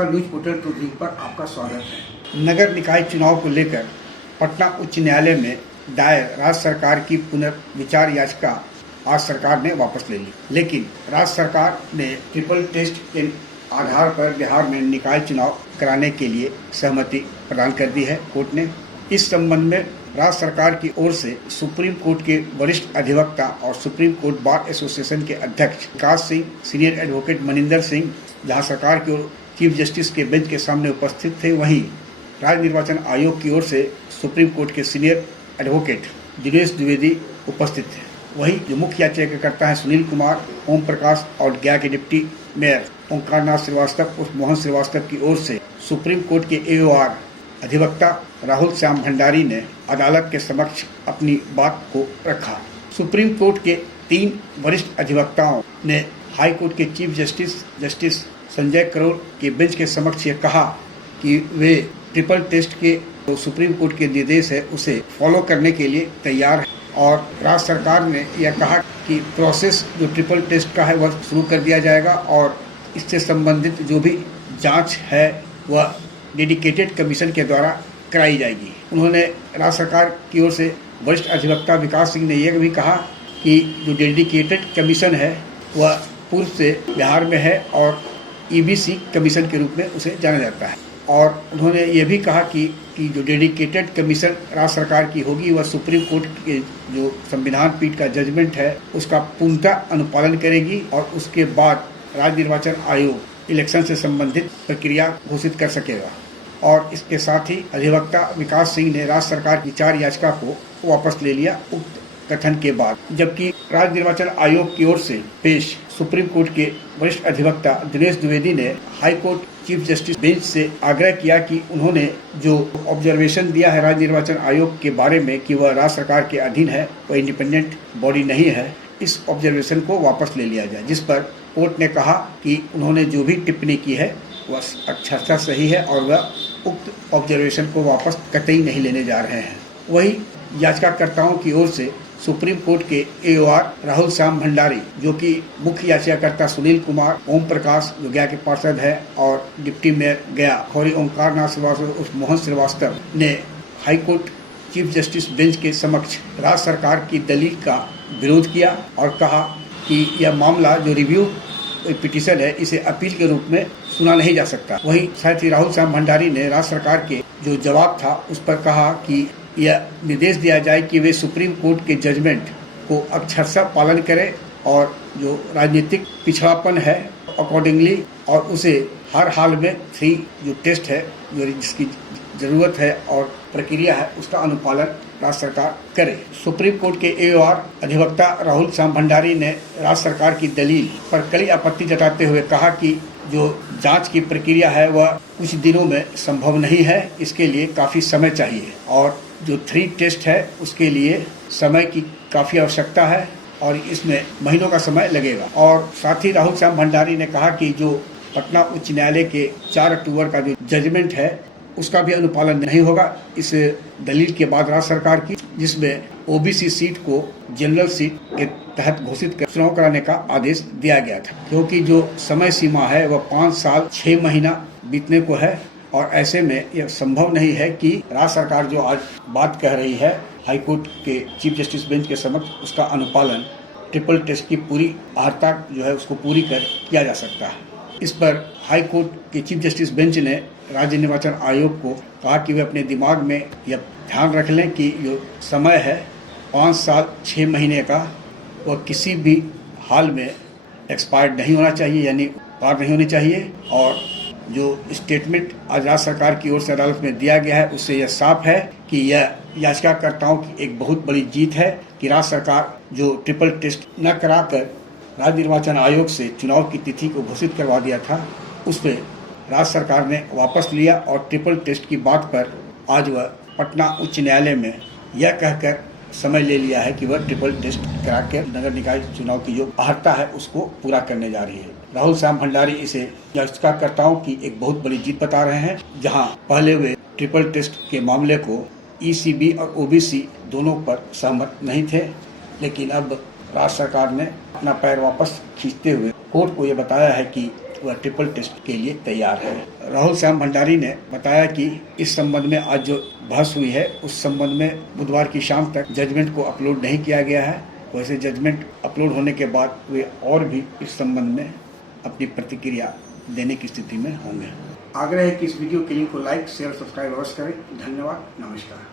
नमस्कार, news portal तुर्क पर आपका स्वागत है। नगर निकाय चुनाव को लेकर पटना उच्च न्यायालय में दायर राज्य सरकार की पुनर्विचार याचिका आज सरकार ने वापस ले ली, लेकिन राज्य सरकार ने ट्रिपल टेस्ट के आधार पर बिहार में निकाय चुनाव कराने के लिए सहमति प्रदान कर दी है। कोर्ट ने इस संबंध में राज्य सरकार की ओर से सुप्रीम कोर्ट के वरिष्ठ अधिवक्ता और सुप्रीम कोर्ट बार एसोसिएशन के अध्यक्ष विकास सिंह, सीनियर एडवोकेट मनिंदर सिंह, जहां सरकार की ओर चीफ जस्टिस के बेंच के सामने उपस्थित थे, वहीं राज्य निर्वाचन आयोग की ओर से सुप्रीम कोर्ट के सीनियर एडवोकेट दिनेश द्विवेदी उपस्थित थे। वहीं जो मुख्य याचिकाकर्ता हैं सुनील कुमार, ओम प्रकाश और गया के डिप्टी मेयर ओंकारनाथ श्रीवास्तव उर्फ मोहन श्रीवास्तव की ओर से सुप्रीम कोर्ट के एओआर अधिवक्ता राहुल श्याम भंडारी ने अदालत के समक्ष अपनी बात को रखा। सुप्रीम कोर्ट के 3 वरिष्ठ अधिवक्ताओं ने हाई कोर्ट के चीफ जस्टिस संजय करोल के बेंच के समक्ष ये कहा कि वे ट्रिपल टेस्ट के जो सुप्रीम कोर्ट के निर्देश है उसे फॉलो करने के लिए तैयार है, और राज्य सरकार ने यह कहा कि प्रोसेस जो ट्रिपल टेस्ट का है वह शुरू कर दिया जाएगा और इससे संबंधित जो भी जांच है वह डेडिकेटेड कमीशन के द्वारा कराई जाएगी। उन्होंने राज्य सरकार की ओर से वरिष्ठ अधिवक्ता विकास सिंह ने यह भी कहा कि जो डेडिकेटेड कमीशन है वह पूर्व से बिहार में है और ईबीसी कमीशन के रूप में उसे जाना जाता है, और उन्होंने ये भी कहा कि जो डेडिकेटेड कमीशन राज्य सरकार की होगी वह सुप्रीम कोर्ट के जो संविधान पीठ का जजमेंट है उसका पूर्णतः अनुपालन करेगी और उसके बाद राज्य निर्वाचन आयोग इलेक्शन से संबंधित प्रक्रिया घोषित कर सकेगा। और इसके साथ ही अधिवक्ता विकास सिंह ने राज्य सरकार की 4 याचिका को वापस ले लिया उक्त कथन के बाद, जबकि राज्य निर्वाचन आयोग की ओर से पेश सुप्रीम कोर्ट के वरिष्ठ अधिवक्ता दिनेश द्विवेदी ने high court chief justice bench से आग्रह किया कि उन्होंने जो ऑब्जर्वेशन दिया है राज्य निर्वाचन आयोग के बारे में कि वह राज्य सरकार के अधीन है, वह इंडिपेंडेंट बॉडी नहीं है, इस ऑब्जर्वेशन को वापस ले लिया जाए। जिस पर कोर्ट ने कहा कि उन्होंने जो भी टिप्पणी की है वह अच्छा सही है और वह उक्त ऑब्जर्वेशन को वापस कतई नहीं लेने जा रहे हैं। वही याचिकाकर्ताओं की ओर से सुप्रीम कोर्ट के एओआर राहुल श्याम भंडारी, जो कि मुख्य याचिकाकर्ता सुनील कुमार, ओम प्रकाश जो गया के पार्षद है और डिप्टी मेयर गया और ओंकारनाथ श्रीवास्तव उस मोहन श्रीवास्तव ने high court chief justice bench के समक्ष राज्य सरकार की दलील का विरोध किया और कहा कि यह मामला जो रिव्यू पिटीशन है इसे अपील के रूप में सुना नहीं जा सकता। वहीं साथ ही राहुल श्याम भंडारी ने राज्य सरकार के जो जवाब था उस पर कहा कि यह निर्देश दिया जाए कि वे सुप्रीम कोर्ट के जजमेंट को अक्षरशः पालन करें और जो राजनीतिक पिछड़ापन है अकॉर्डिंगली और उसे हर हाल में 3 जो टेस्ट है जो जिसकी ज़रूरत है और प्रक्रिया है उसका अनुपालन राज्य सरकार करे। सुप्रीम कोर्ट के एओआर अधिवक्ता राहुल श्याम भंडारी ने राज्य सरकार की दलील पर कड़ी आपत्ति जताते हुए कहा कि जो जांच की प्रक्रिया है वह कुछ दिनों में संभव नहीं है, इसके लिए काफ़ी समय चाहिए और जो 3 टेस्ट है उसके लिए समय की काफ़ी आवश्यकता है और इसमें महीनों का समय लगेगा। और साथ ही राहुल श्याम भंडारी ने कहा कि जो पटना उच्च न्यायालय के 4 अक्टूबर का जो जजमेंट है उसका भी अनुपालन नहीं होगा इस दलील के बाद राज्य सरकार की, जिसमें ओबीसी सीट को जनरल सीट के तहत घोषित कर चुनाव कराने का आदेश दिया गया था, क्योंकि जो समय सीमा है वह 5 साल 6 महीना बीतने को है और ऐसे में यह संभव नहीं है कि राज्य सरकार जो आज बात कह रही है हाई कोर्ट के चीफ जस्टिस बेंच के समक्ष उसका अनुपालन ट्रिपल टेस्ट की पूरी अर्हता जो है उसको पूरी कर किया जा सकता है। इस पर हाई कोर्ट के चीफ जस्टिस बेंच ने राज्य निर्वाचन आयोग को कहा कि वे अपने दिमाग में यह ध्यान रख लें कि जो समय है 5 साल 6 महीने का वह किसी भी हाल में एक्सपायर्ड नहीं होना चाहिए, यानी पार नहीं होनी चाहिए। और जो स्टेटमेंट आज राज्य सरकार की ओर से अदालत में दिया गया है उससे यह साफ है कि यह याचिकाकर्ताओं की एक बहुत बड़ी जीत है कि राज्य सरकार जो ट्रिपल टेस्ट न कराकर राज्य निर्वाचन आयोग से चुनाव की तिथि को घोषित करवा दिया था उस पर राज्य सरकार ने वापस लिया और ट्रिपल टेस्ट की बात पर आज वह पटना उच्च न्यायालय में यह कहकर समय ले लिया है कि वह ट्रिपल टेस्ट करा के नगर निकाय चुनाव की जो अर्हता है उसको पूरा करने जा रही है। राहुल श्याम भंडारी इसे याचिकाकर्ताओं की एक बहुत बड़ी जीत बता रहे हैं, जहां पहले वे ट्रिपल टेस्ट के मामले को ईसीबी और ओबीसी दोनों पर सहमत नहीं थे, लेकिन अब राज्य सरकार ने अपना पैर वापस खींचते हुए कोर्ट को यह बताया है कि वह ट्रिपल टेस्ट के लिए तैयार है। राहुल श्याम भंडारी ने बताया कि इस संबंध में आज जो बहस हुई है उस संबंध में बुधवार की शाम तक जजमेंट को अपलोड नहीं किया गया है। वैसे जजमेंट अपलोड होने के बाद वे और भी इस संबंध में अपनी प्रतिक्रिया देने की स्थिति में होंगे। आग्रह है कि इस वीडियो के लिंक को लाइक, शेयर, सब्सक्राइब अवश्य करें। धन्यवाद, नमस्कार।